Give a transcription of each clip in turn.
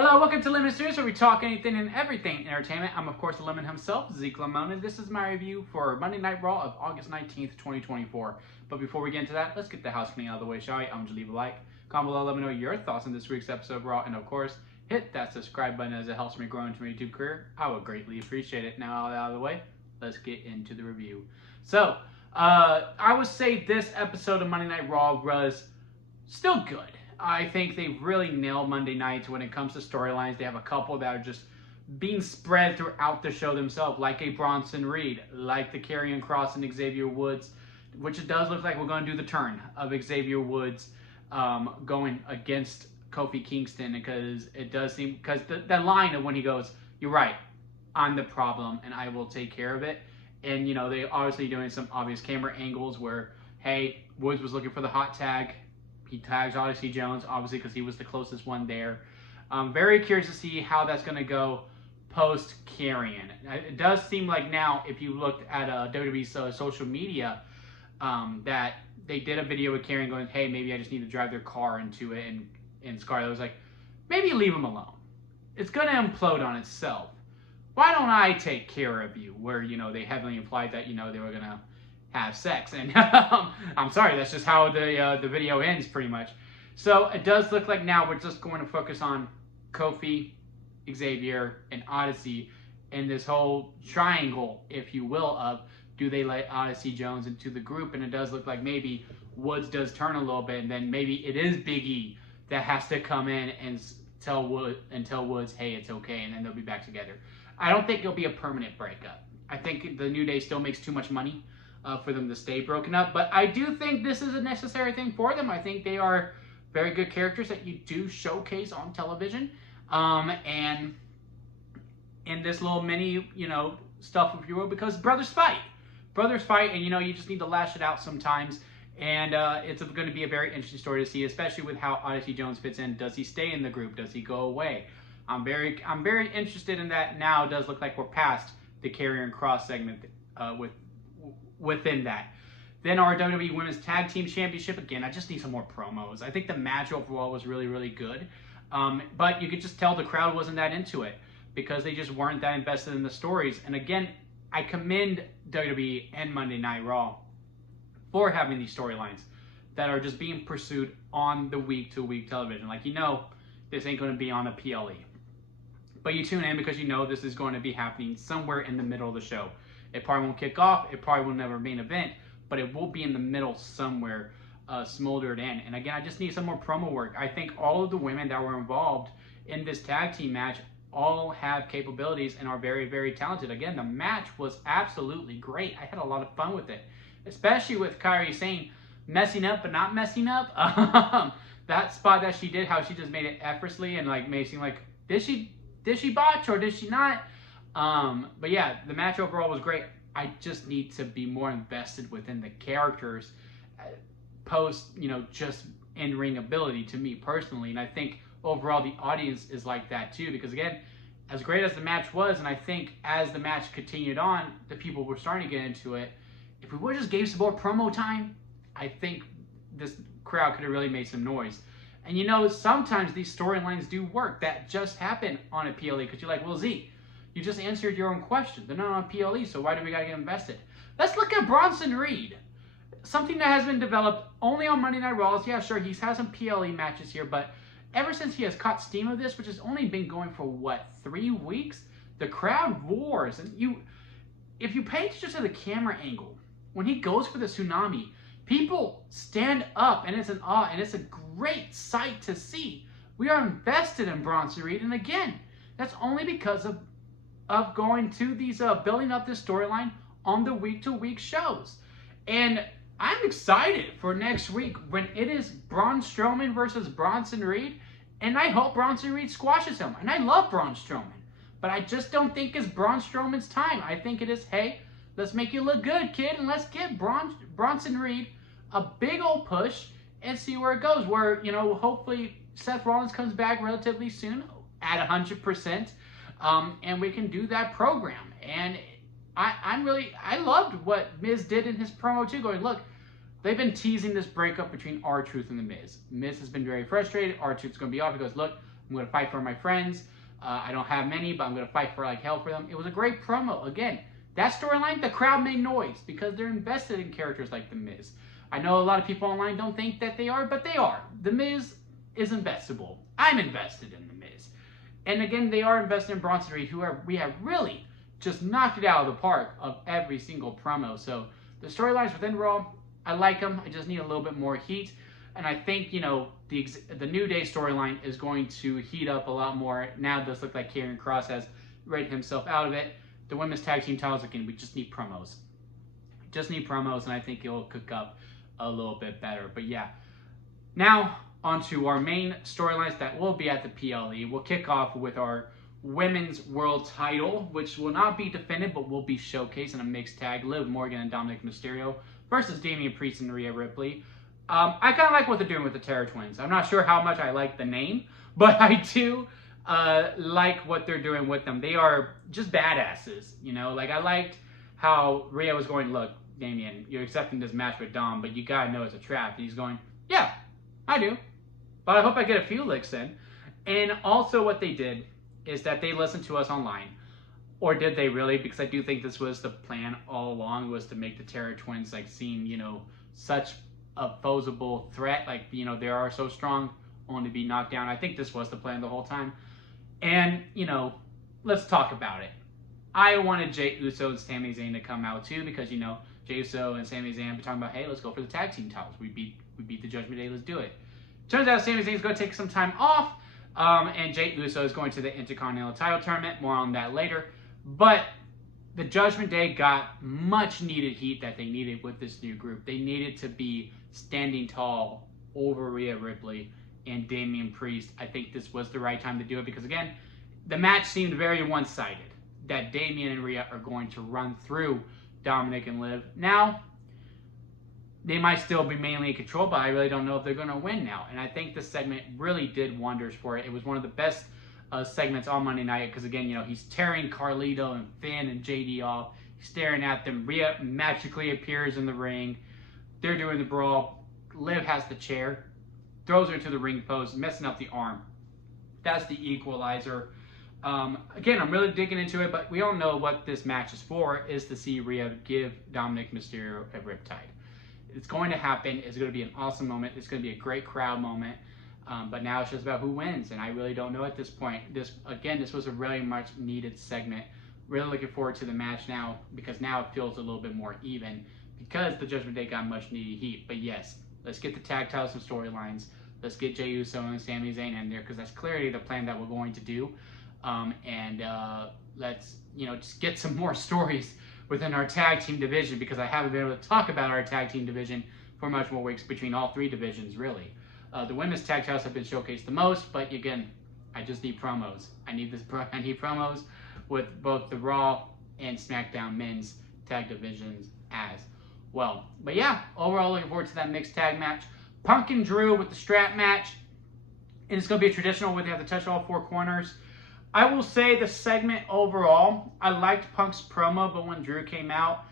Hello, welcome to Lemon Series, where we talk anything and everything entertainment. I'm, of course, the Lemon himself, Zeke Lemon, and this is my review for Monday Night Raw of August 19th, 2024. But before we get into that, let's get the house cleaning out of the way, shall we? I'm going to leave a like, comment below, let me know your thoughts on this week's episode of Raw, and of course, hit that subscribe button as it helps me grow into my YouTube career. I would greatly appreciate it. Now, all that out of the way, let's get into the review. So, I would say this episode of Monday Night Raw was still good. I think they really nail Monday nights when it comes to storylines. They have a couple that are just being spread throughout the show themselves, like a Bronson Reed, like the Karrion Kross and Xavier Woods, which it does look like we're going to do the turn of Xavier Woods going against Kofi Kingston, because it does seem, because that line of when he goes, "You're right, I'm the problem and I will take care of it." And, you know, they obviously doing some obvious camera angles where, hey, Woods was looking for the hot tag. He tags Odyssey Jones, obviously, because he was the closest one there. I'm very curious to see how that's going to go post-Karrion. It does seem like now, if you looked at WWE's social media, that they did a video with Karrion going, hey, maybe I just need to drive their car into it. And Scarlett was like, maybe leave him alone. It's going to implode on itself. Why don't I take care of you? Where, you know, they heavily implied that, you know, they were going to have sex, and I'm sorry, that's just how the video ends pretty much. So it does look like now we're just going to focus on Kofi, Xavier, and Odyssey in this whole triangle, if you will, of do they let Odyssey Jones into the group. And it does look like maybe Woods does turn a little bit, and then maybe it is Big E that has to come in and tell Woods, hey, it's okay, and then they'll be back together. I don't think it'll be a permanent breakup. I think the New Day still makes too much money for them to stay broken up. But I do think this is a necessary thing for them. I think they are very good characters that you do showcase on television. And in this little mini, you know, stuff, if you will, because brothers fight. Brothers fight, and, you know, you just need to lash it out sometimes. And it's going to be a very interesting story to see, especially with how Odyssey Jones fits in. Does he stay in the group? Does he go away? I'm very interested in that now. It does look like we're past the Karrion Kross segment within that. Then our WWE Women's Tag Team Championship, again, I just need some more promos. I think the match overall was really, really good. But you could just tell the crowd wasn't that into it because they just weren't that invested in the stories. And again, I commend WWE and Monday Night Raw for having these storylines that are just being pursued on the week-to-week television. Like, you know, this ain't going to be on a PLE. But you tune in because you know this is going to be happening somewhere in the middle of the show. It probably won't kick off. It probably will never be an event, but it will be in the middle somewhere, smoldered in. And again, I just need some more promo work. I think all of the women that were involved in this tag team match all have capabilities and are very, very talented. Again, the match was absolutely great. I had a lot of fun with it, especially with Kairi Sane messing up but not messing up. That spot that she did, how she just made it effortlessly and like made it seem like, did she botch or did she not? But yeah, the match overall was great. I just need to be more invested within the characters post, you know, just in-ring ability to me personally. And I think overall the audience is like that too, because again, as great as the match was, and I think as the match continued on, the people were starting to get into it. If we would just gave some more promo time, I think this crowd could have really made some noise. And you know, sometimes these storylines do work. That just happened on a PLE, because you're like, well, Z, you just answered your own question. They're not on PLE, so why do we got to get invested? Let's look at Bronson Reed. Something that has been developed only on Monday Night Raw. Yeah, sure, he's had some PLE matches here, but ever since he has caught steam of this, which has only been going for, what, 3 weeks? The crowd roars. And if you pay attention to the camera angle, when he goes for the tsunami, people stand up, and it's an awe, and it's a great sight to see. We are invested in Bronson Reed, and again, that's only because of going to these, building up this storyline on the week-to-week shows. And I'm excited for next week when it is Braun Strowman versus Bronson Reed, and I hope Bronson Reed squashes him. And I love Braun Strowman, but I just don't think it's Braun Strowman's time. I think it is, hey, let's make you look good, kid, and let's give Bronson Reed a big old push and see where it goes. Where, you know, hopefully Seth Rollins comes back relatively soon at 100%. And we can do that program. And I loved what Miz did in his promo too, going, look, they've been teasing this breakup between R-Truth and The Miz. Miz has been very frustrated. R-Truth's going to be off. He goes, look, I'm going to fight for my friends. I don't have many, but I'm going to fight for like hell for them. It was a great promo. Again, that storyline, the crowd made noise because they're invested in characters like The Miz. I know a lot of people online don't think that they are, but they are. The Miz is investable. I'm invested in The Miz. And again, they are invested in Bronson Reed, who we have really just knocked it out of the park of every single promo. So the storylines within Raw, I like them. I just need a little bit more heat. And I think, you know, the New Day storyline is going to heat up a lot more. Now it does look like Karrion Kross has rated himself out of it. The women's tag team titles, again, we just need promos. Just need promos, and I think it'll cook up a little bit better. But yeah, now onto our main storylines that will be at the PLE. We'll kick off with our women's world title, which will not be defended, but will be showcased in a mixed tag. Liv Morgan and Dominic Mysterio versus Damian Priest and Rhea Ripley. I kind of like what they're doing with the Terror Twins. I'm not sure how much I like the name, but I do like what they're doing with them. They are just badasses, you know? Like, I liked how Rhea was going, look, Damian, you're accepting this match with Dom, but you gotta know it's a trap. And he's going, yeah, I do. But I hope I get a few licks in. And also what they did is that they listened to us online. Or did they really? Because I do think this was the plan all along, was to make the Terror Twins, like, seem, you know, such a posable threat. Like, you know, they are so strong, only to be knocked down. I think this was the plan the whole time. And, you know, let's talk about it. I wanted Jey Uso and Sami Zayn to come out too, because, you know, Jey Uso and Sami Zayn be talking about, hey, let's go for the tag team titles. We beat the Judgment Day, let's do it. Turns out Sami Zayn is going to take some time off, and Jey Uso is going to the Intercontinental title tournament. More on that later. But the Judgment Day got much needed heat that they needed with this new group. They needed to be standing tall over Rhea Ripley and Damian Priest. I think this was the right time to do it because, again, the match seemed very one-sided, that Damian and Rhea are going to run through Dominic and Liv. Now, they might still be mainly in control, but I really don't know if they're going to win now. And I think this segment really did wonders for it. It was one of the best segments on Monday night because, again, you know, he's tearing Carlito and Finn and JD off. He's staring at them. Rhea magically appears in the ring. They're doing the brawl. Liv has the chair, throws her into the ring post, messing up the arm. That's the equalizer. Again, I'm really digging into it, but we all know what this match is for, is to see Rhea give Dominic Mysterio a riptide. It's going to happen. It's going to be an awesome moment. It's going to be a great crowd moment. But now it's just about who wins, and I really don't know at this point. This was a really much needed segment. Really looking forward to the match now, because now it feels a little bit more even, because the Judgment Day got much needed heat. But yes, let's get the tag titles and storylines. Let's get Jey Uso and Sami Zayn in there, because that's clearly the plan that we're going to do. Let's, you know, just get some more stories within our tag team division, because I haven't been able to talk about our tag team division for much more weeks between all three divisions, really. The women's tag titles have been showcased the most, but again, I just need promos. I need promos with both the Raw and SmackDown men's tag divisions as well. But yeah, overall looking forward to that mixed tag match. Punk and Drew with the strap match. And it's going to be a traditional where they have to touch all four corners. I will say the segment overall, I liked Punk's promo, but when Drew came out,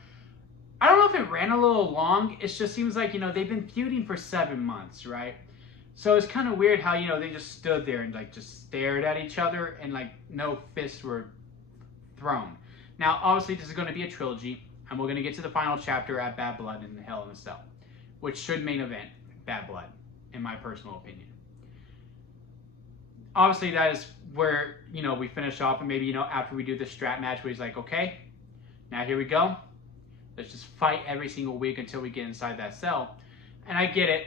I don't know if it ran a little long. It just seems like, you know, they've been feuding for 7 months, right? So it's kind of weird how, you know, they just stood there and, like, just stared at each other and, like, no fists were thrown. Now, obviously, this is going to be a trilogy, and we're going to get to the final chapter at Bad Blood in Hell in a Cell, which should main event Bad Blood, in my personal opinion. Obviously, that is where, you know, we finish off, and maybe, you know, after we do the strap match where he's like, okay, now here we go. Let's just fight every single week until we get inside that cell. And I get it.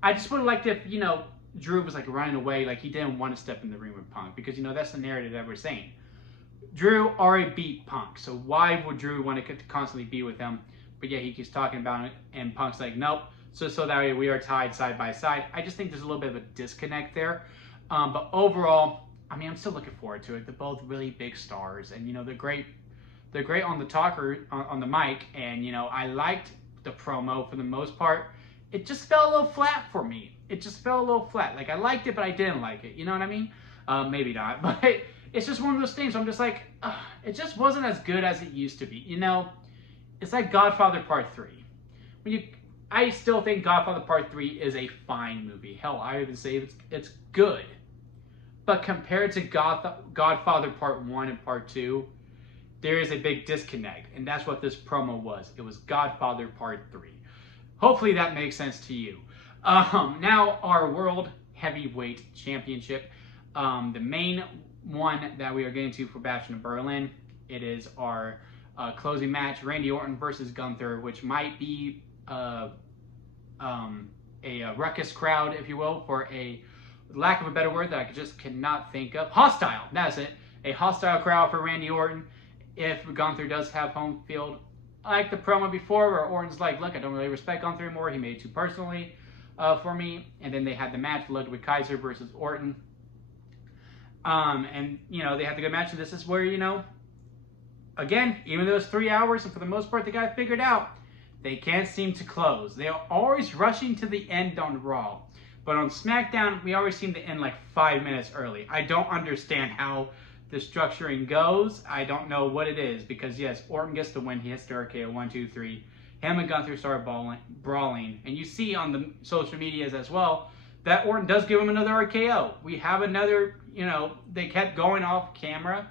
I just would have liked if, you know, Drew was, like, running away, like he didn't want to step in the ring with Punk, because, you know, that's the narrative that we're saying. Drew already beat Punk, so why would Drew want to constantly be with him? But yeah, he keeps talking about it, and Punk's like, nope. So that way we are tied side by side. I just think there's a little bit of a disconnect there. But overall, I mean, I'm still looking forward to it. They're both really big stars, and, you know, they're great. They're great on the on the mic, and, you know, I liked the promo for the most part. It just fell a little flat for me. It just fell a little flat. Like, I liked it, but I didn't like it. You know what I mean? Maybe not, but it's just one of those things. I'm just like, it just wasn't as good as it used to be. You know, it's like Godfather Part 3. I still think Godfather Part 3 is a fine movie. Hell, I would even say it's good. but compared to Godfather Part 1 and Part 2, there is a big disconnect, and that's what this promo was. It was Godfather Part 3. Hopefully that makes sense to you. Now, our World Heavyweight Championship. The main one that we are getting to for Bash in Berlin, it is our closing match, Randy Orton versus Gunther, which might be a ruckus crowd, if you will, for a lack of a better word that I just cannot think of. Hostile, that's it. A hostile crowd for Randy Orton if Gunther does have home field. Like the promo before where Orton's like, look, I don't really respect Gunther anymore. He made it too personally for me. And then they had the match, Ludwig Kaiser versus Orton. And, you know, they had the good match. And this is where, you know, again, even though it's 3 hours, and for the most part they got it figured out, they can't seem to close. They are always rushing to the end on Raw. But on SmackDown, we always seem to end like 5 minutes early. I don't understand how the structuring goes. I don't know what it is. Because, yes, Orton gets the win. He hits the RKO 1, 2, 3. Him and Gunther start brawling. And you see on the social medias as well that Orton does give him another RKO. We have another, you know, they kept going off camera.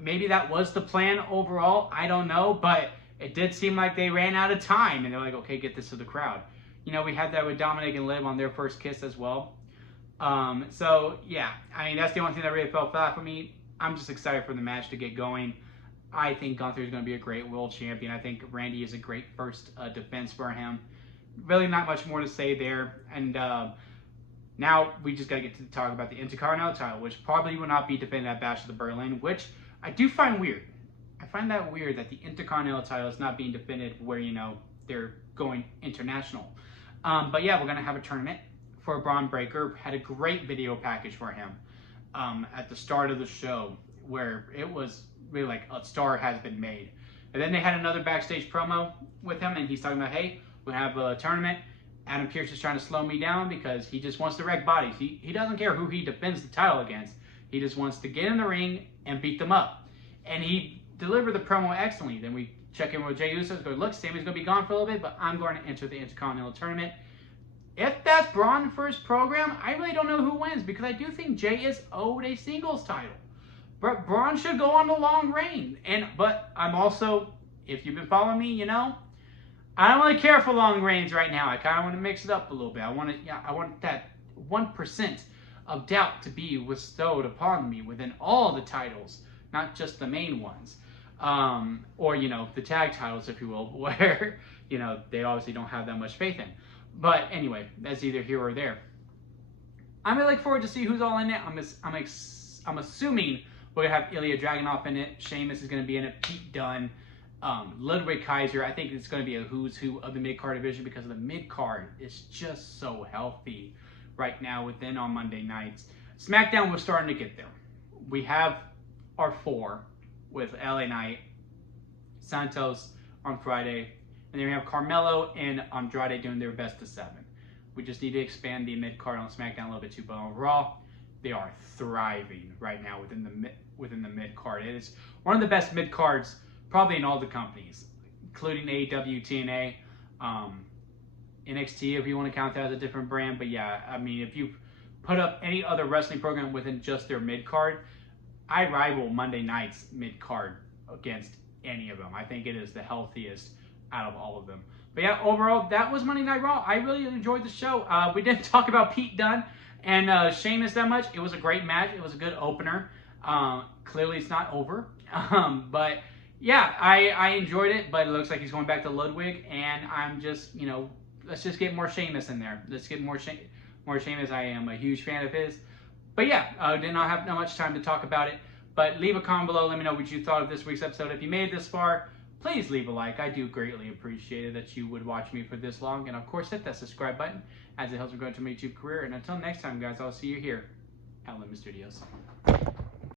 Maybe that was the plan overall. I don't know. But it did seem like they ran out of time. And they're like, okay, get this to the crowd. You know, we had that with Dominic and Liv on their first kiss as well. So, yeah. I mean, that's the only thing that really fell flat for me. I'm just excited for the match to get going. I think Gunther is going to be a great world champion. I think Randy is a great first defense for him. Really not much more to say there. And now we just got to get to talk about the Intercontinental title, which probably will not be defended at Bash of the Berlin, which I do find weird. I find that weird that the Intercontinental title is not being defended where, you know, they're going international. But yeah, we're going to have a tournament for Bron Brekker. Had a great video package for him at the start of the show where it was really like a star has been made. And then they had another backstage promo with him, and he's talking about, hey, we have a tournament. Adam Pearce is trying to slow me down because he just wants to wreck bodies. He doesn't care who he defends the title against. He just wants to get in the ring and beat them up. And he delivered the promo excellently. Then we check in with Jey Uso. Go, look, Sammy's going to be gone for a little bit, but I'm going to enter the Intercontinental Tournament. If that's Braun first program, I really don't know who wins because I do think Jey is owed a singles title. But Braun should go on the long reign. But I'm also, if you've been following me, you know, I don't really care for long reigns right now. I kind of want to mix it up a little bit. I want that 1% of doubt to be bestowed upon me within all the titles, not just the main ones. Or, you know, the tag titles, if you will, where, you know, they obviously don't have that much faith in. But anyway, that's either here or there. I'm really looking forward to see who's all in it. I'm assuming we're going to have Ilya Dragunov in it. Sheamus is going to be in it. Pete Dunne. Ludwig Kaiser. I think it's going to be a who's who of the mid-card division because the mid-card is just so healthy right now within on Monday nights. SmackDown, we're starting to get there. We have our 4 with LA Knight, Santos on Friday, and then we have Carmelo and Andrade doing their best of 7. We just need to expand the mid-card on SmackDown a little bit too, but on Raw, they are thriving right now within the mid-card. It is one of the best mid-cards probably in all the companies, including AEW, TNA, NXT, if you want to count that as a different brand. But yeah, I mean, if you put up any other wrestling program within just their mid-card, I rival Monday night's mid-card against any of them. I think it is the healthiest out of all of them. But yeah, overall, that was Monday Night Raw. I really enjoyed the show. We didn't talk about Pete Dunne and Sheamus that much. It was a great match. It was a good opener. Clearly, it's not over. But yeah, I enjoyed it. But it looks like he's going back to Ludwig. And I'm just, you know, let's just get more Sheamus in there. Let's get more Sheamus. I am a huge fan of his. But yeah, I did not have much time to talk about it. But leave a comment below. Let me know what you thought of this week's episode. If you made it this far, please leave a like. I do greatly appreciate it that you would watch me for this long. And of course, hit that subscribe button as it helps me grow into my YouTube career. And until next time, guys, I'll see you here at Limit Studios.